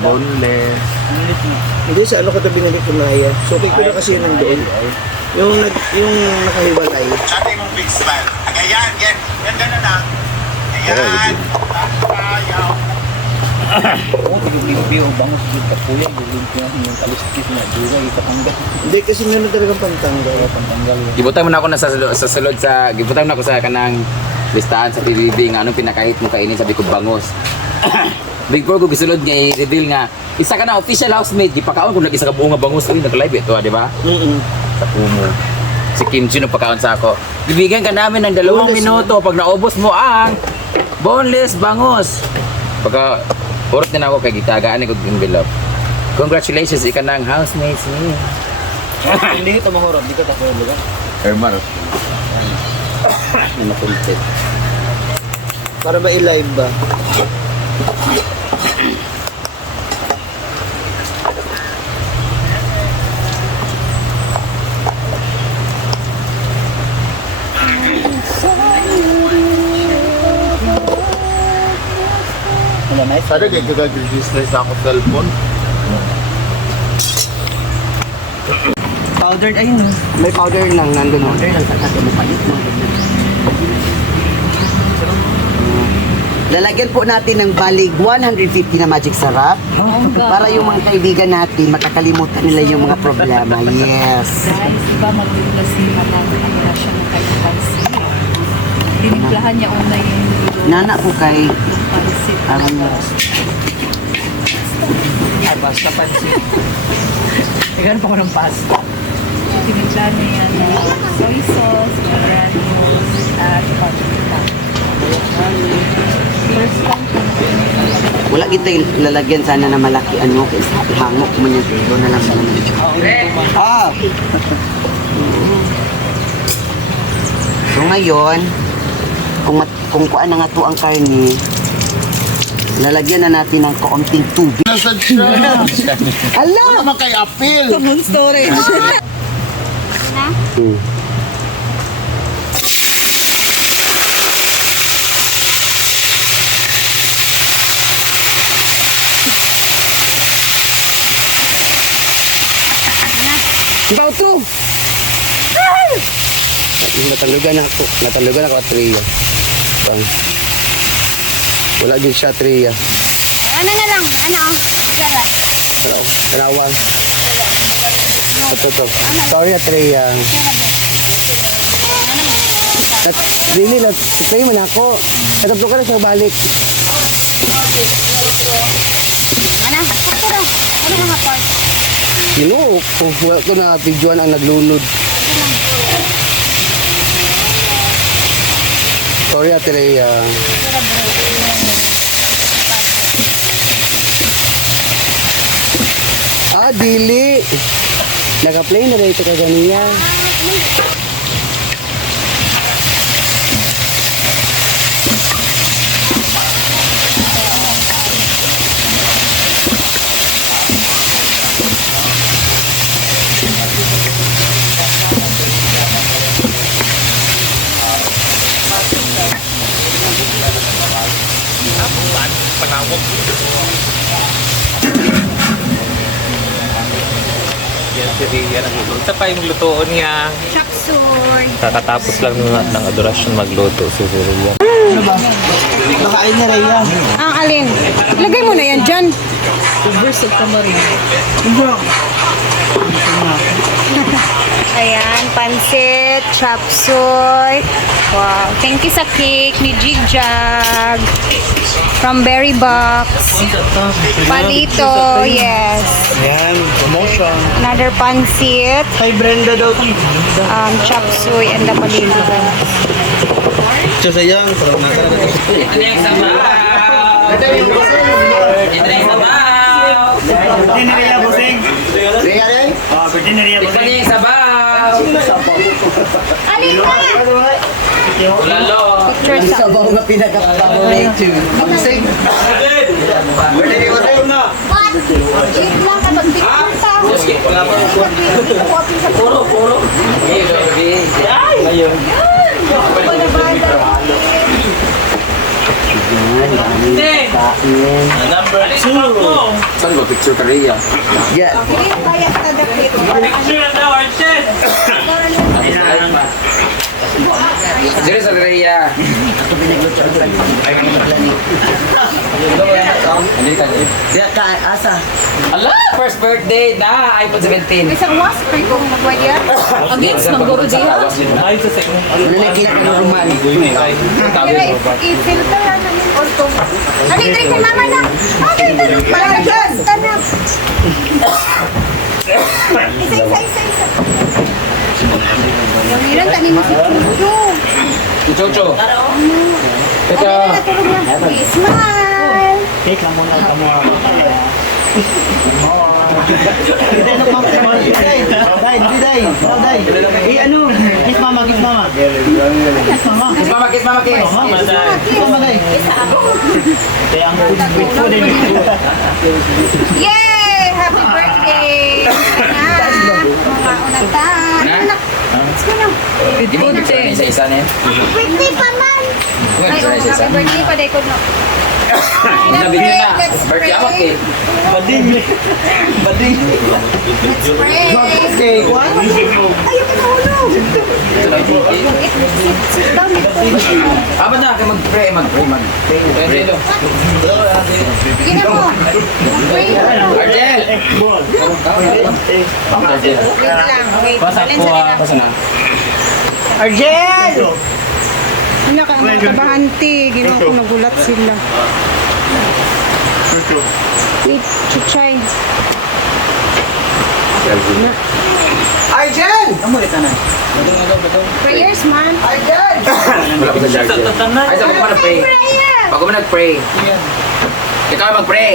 Boneless. Hindi, sa ano katabi ng Kunaya. So, kay ko na kasi yun nandoon. Yung nakahiwalay. Sabi mong big smile. Ayan, yan. Yan, gano'n na. Ayan. Ayaw. Oo, yung bangus yung kapuyan, yung kaliskis na duga, yung patanggal. Hindi, kasi meron talagang pantanggal. Pantanggal. Gibutay mo na ako na sa sulod sa gibutay mo na ako sa kanang listahan sa PBB nga anong pinakahit mo kainin, sabi ko bangus. Big Bro ko gisulod nga i-reveal nga isa ka na official housemate gipakaon kung nag-isa ka buong nga bangus ay naka-live ito, di ba? Sa pumo. Si Kim Jun pagkaon sa ako. Bibigyan ka namin ng 2 minuto pag naubos mo ang boneless bangus. Pagka urot na ako kay gitagaan ni kog envelope. Congratulations ika ng housemates ni. Hindi ito mahorot, di ka tapo yung lugar. Hermano. Ano napuntit? Para ba i-live ba? Wala na Sana kayo gag-register sa ako cellphone. powdered ayun no. May powder lang nandun. Powder lang sa kanya mo palit mo. Lalagyan po natin ng balig 150 na magic sarap para yung mga kaibigan natin makakalimutan nila yung mga problema. Yes. Guys, diba magluluto si Madam Amira siya ng kanyang pansit. Tinimplahan niya una yung Nana po kay pansit. Ay, basta pansin. Tignan pa ko ng pasta. Tinimplahan niya yan ng soy sauce, mayanos, at paprika. First time ko na wala kita lalagyan sana na malaki ano kasi hangok mo niya dito na lang naman. Ah. So ngayon, kung kuan na nga to ang karne, lalagyan na natin ng kaunting tubig. Nasaan siya? Ala! Wala naman kay apil. common storage. Baw to! Natalugan ako at Tria. Wala din siya Tria. Ano na lang? Ano? Garat. Tanawan. Ito. Sorry at Tria. Really, sa'yo man ako. Natapos ka na sa balik. Ano? Pero, ano mga part? Ginoo, kung wala ko na videoan ang naglunod. Sorry at Tria. Dili. Naka-play na rin ito kaganiya. Yan si Rian ang luto. Ito pa yung lutoon niya. Chop suey. Kakatapos lang ng adorasyon magluto si Rian. Ano ba? Nakain na rin yan. Ang alin? Lagay mo na yan dyan. Reverse ka mo rin. Ayan, pansit, chop suey. Wow. Thank you sa cake ni Jigjag. From Berry Box. Palito, yes. Ayan, promotion. Another pansit. Kay Brenda daw. Chop suey and the palito. So sayang, parang nakala na ito. Ito na yung sabaw. Ito na yung sabaw. Birthday na rin Busing. Ria rin? Birthday na rin Ito na yung sabaw. Alin ka? Ulalo. Picture sa... Sabaw nga pinaka-favorite. Ang sing. Birthday ni Jose. What? Wait lang ka mag-picture pa. Puro. Ayun. Kain. Saan ba picture ka Rhea? Yeah. Dito sa Rhea. Ako pinagluto ang sa Kaya kain, asa? Ala! First birthday na! iPhone 17. Isang wasper kung magwadi yan. Ang gits, mangguro diha. Ay, sa second. Ano na kinakanormal? I-filter na yung auto. Ano yung kay mama na? Okay, tanong pala dyan. Tanong. Isa. Yung ilan, tanin mo si Chucho. Chocho. Okay Ito. na, natulog na. Smile. Take lang muna kamo. Kiss mama. Kiss mama, kiss mama, kiss. Kaya ang food din. Yay! Happy birthday! Mga unatan. Na? Let's go na. Di mo picture na isa-isa na yan? Happy birthday pa man! Kung Ay, picture na oh, isa-isa. happy birthday pa, Daikod no. Sabi niyo na. Let's Birthday pray. ako, eh. Bading. Let's pray. Okay. Ayaw ka nahulog. Sit down dito. Aba na, kaya mag-pray. Pwede do. Sige na mo. Pray ka na. Argel! Argel. Wait lang. Wait. Balance na nila. Basta na. Argel! Ano ka mga kabahante? Ginawa ko nagulat sila. Wait, chichay. Argel! Prayers, man. Argel! Wala ko sa Argel. Ay, sabi ko pa na-pray. Prayer. Pag ko nag-pray. Ikaw ay mag-pray.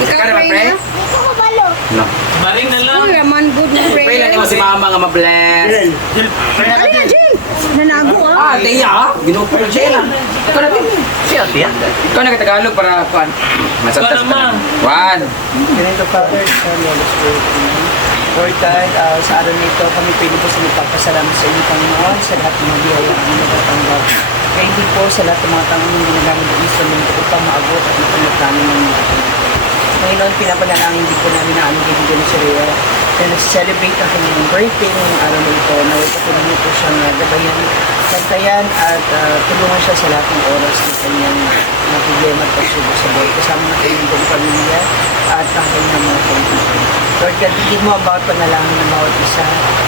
Ikaw na mag-pray? Ikaw kabalo. No. Uy, Raman, good na Pray lang prayer. naman si mama nga ma-bless. Ano na, Jill? Nanago, Ah, tiya ha? Ginupero siya lang. Ikaw na din. Ikaw na Tagalog para kuan. Masantas ka na. Juan. Ganito, Father, Son, Holy Spirit. Lord God, sa araw na ito, kami pwede po sa magpapasalamat sa inyo, Panginoon, sa lahat ng mga biyaya ang nagatanggap. Kaya hindi po sa lahat ng mga tanong na ginagamit ng instrumento upang maabot at mapanagkano ng mga Panginoon, pinapanalangin din po namin na aming kaibigan ni Soraya na nag-celebrate ang kanyang birthday ngayong araw na ito. Naway patuloy niyo po siyang gabayan, kantayan at tulungan siya sa lahat ng oras ng kanyang mga problema at pagsubok sa buhay. Kasama na kanyang buong pamilya at ang kanyang mga kaibigan. Lord God, bigyan mo ang bawat panalangin ng bawat isa.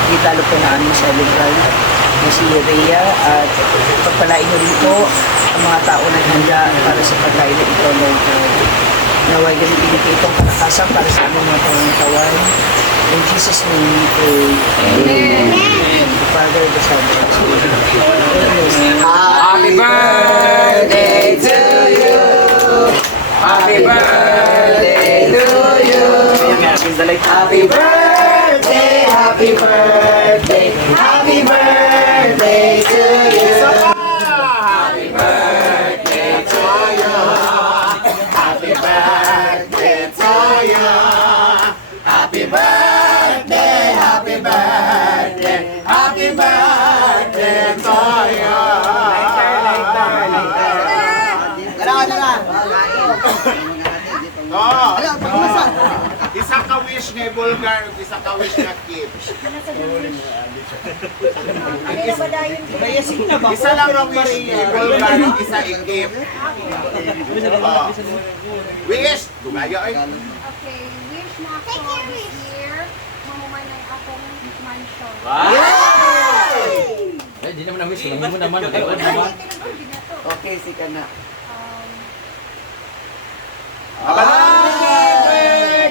Hindi talo po na aming celebrant na si Rhea at pagpalain mo rin po ang mga tao na handa para sa pagkain na ito, Lord God. Naway gamitin ito itong kalakasan para sa aming mga pangangatawan. In Jesus' name we pray. Amen. The Father, the Son, and the Holy Spirit. Happy birthday to you. Happy birthday to you. Happy birthday, happy birthday, happy birthday to you. Happy birthday to you. Happy birthday to you. Happy birthday, happy birthday, happy birthday to you. Oh, isa ka wish ni Bulgar, isa ka wish na Kip. Isa lang ang wish ni Bulgar, isa i-Kip. Oh. Wish! Tumayo ay. Okay, wish na ako this year. Mamumanay akong mansion. Ay, di naman na-wish. Alam mo naman. Nagkaroon naman. Okay, sika na.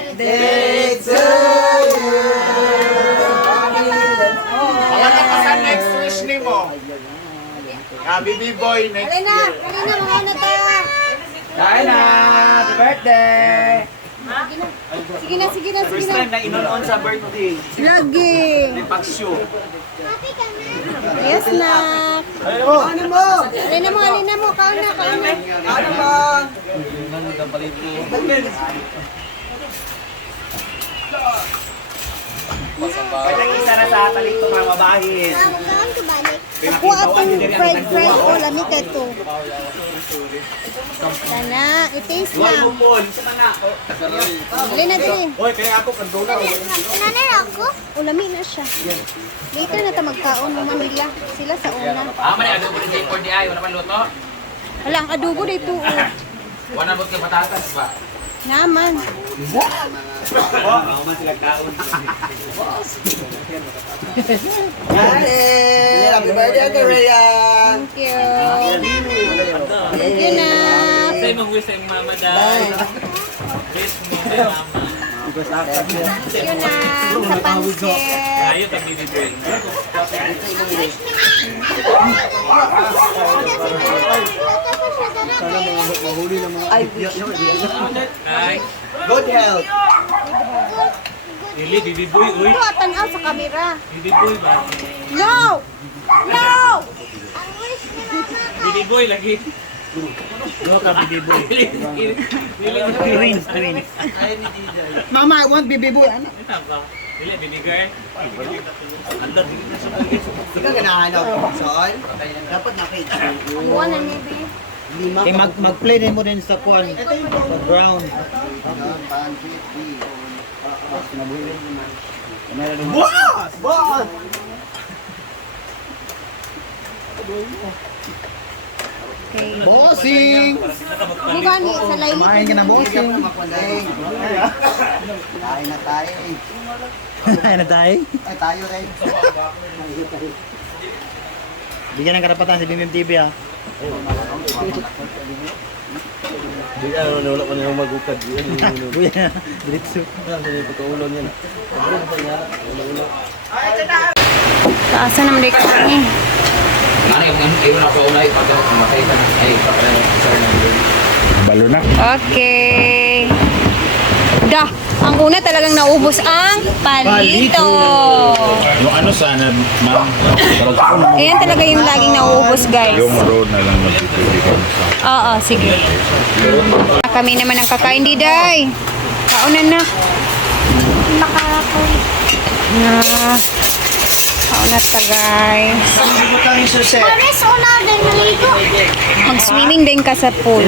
Birthday to you. Mga nakasa next wish ni mo. Baby boy next Alina, year. Alina, mga na tayo. Kain na! Happy birthday! Sige na. First time na inoon sa birthday. Lagi. Pagsyo. Yes, na. Alina mo. Kaon na. Isa na sa talit ko mga babahin. Kaon ka balik. Ako atong fried o lamig ito. Sana, i-taste lang. Dali na, dali. Hoy, kaya ako kanto na. Nanay ako? Ulami na siya. Later na ta magkaon ng mamilya. Sila sa una. Mani adobo din sa di ay wala pa luto. Hala, ang adobo dito. Wala bot kay patatas ba? Naman. Happy birthday, Ate Rhea! Thank you. Thank you na. Say mag-wish sa mama dahil. Wish mo sa mama. Thank you na. Sa pansit. Ayun, tabi-bibig. Ay, Good health! Lili, bibiboy, uy. Ito, tanaw sa kamera. Bibiboy ba? No! No! Bibiboy lagi. No ka, bibiboy. Green. Mama, I want baby boy. Ano? Ito ba? Lili, bibigay. Andar, hindi na sa bagay. Hindi ka ganahanap. Saan? Dapat nakita. Iwan na maybe. Lima. Eh, mag-play din mo din sa kuwan. Sa ground. Boss! Boss! Okay. Bossing! Ang gani, sa laylit. Kumain ka na, bossing. Kain na tayo eh. Ay na tayo. Ay, tayo rin. Bigyan ng karapatan si Bimim TV ah. Hindi ka, wala pa nang magukad. Kuya, diretso. Pagkaulan yan. Kaasa naman day kami. Ngani yung iyo na ko ulay pag matay ka na ay papalay sa Balo na. Okay. Dah, ang una talagang naubos ang palito. Yung ano sana, ma'am? Ayan talaga yung laging nauubos, guys. Yung road na lang magpipilihan sa. Oo, sige. Kami naman ang kakain, Diday. Kaunan na. Na. Kaunat ka, guys. Mag-swimming din ka sa pool.